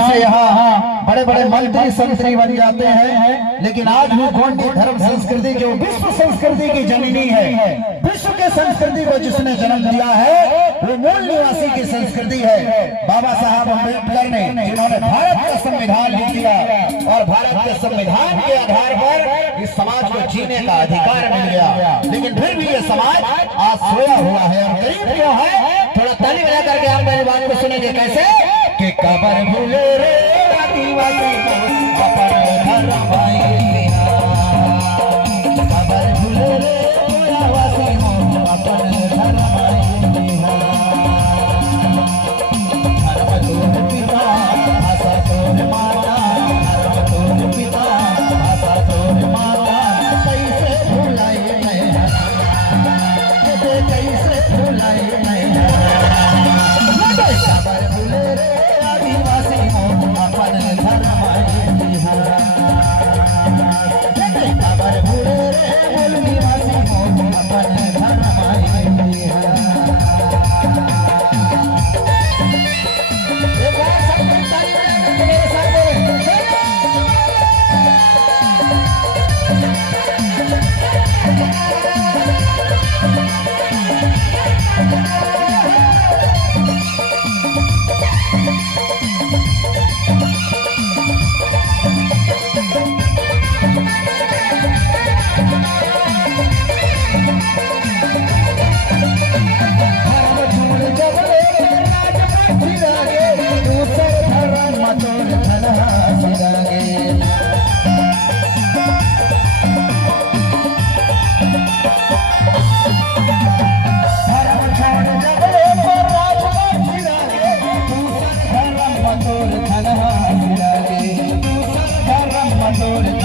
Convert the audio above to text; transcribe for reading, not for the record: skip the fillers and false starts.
से यहाँ बड़े बड़े मंत्री संतरी बन जाते हैं, लेकिन आज भी गोंडी धर्म संस्कृति जो विश्व संस्कृति की जननी है, विश्व के संस्कृति को जिसने जन्म दिया है, वो मूल निवासी की संस्कृति है। बाबा साहब अम्बेडकर ने, जिन्होंने भारत का संविधान लिख दिया और भारत के संविधान के आधार पर इस समाज को जीने का अधिकार मिल गया, लेकिन फिर भी ये समाज आज सोया हुआ है। गरीब क्यों है? थोड़ा ताली बजा करके आप मेरी बात को सुनेंगे कैसे कि कबर भूले रे आदिवासी अपन धर्म भाई, कबर भूले रे आदिवासी अपन धर्म भाई, धर्म तोर पिता भाषा तोर माता, धर्म तोर पिता भाषा तोर माता, कैसे भुलाए मैं, कैसे भुलाए मैं, कबर भूले रे आदिवासी अपन धर्म भाई, कबर भूले रे आदिवासी अपन धर्म भाई। एक बार सब ताली बजा के मेरे साथ बोलो। Adore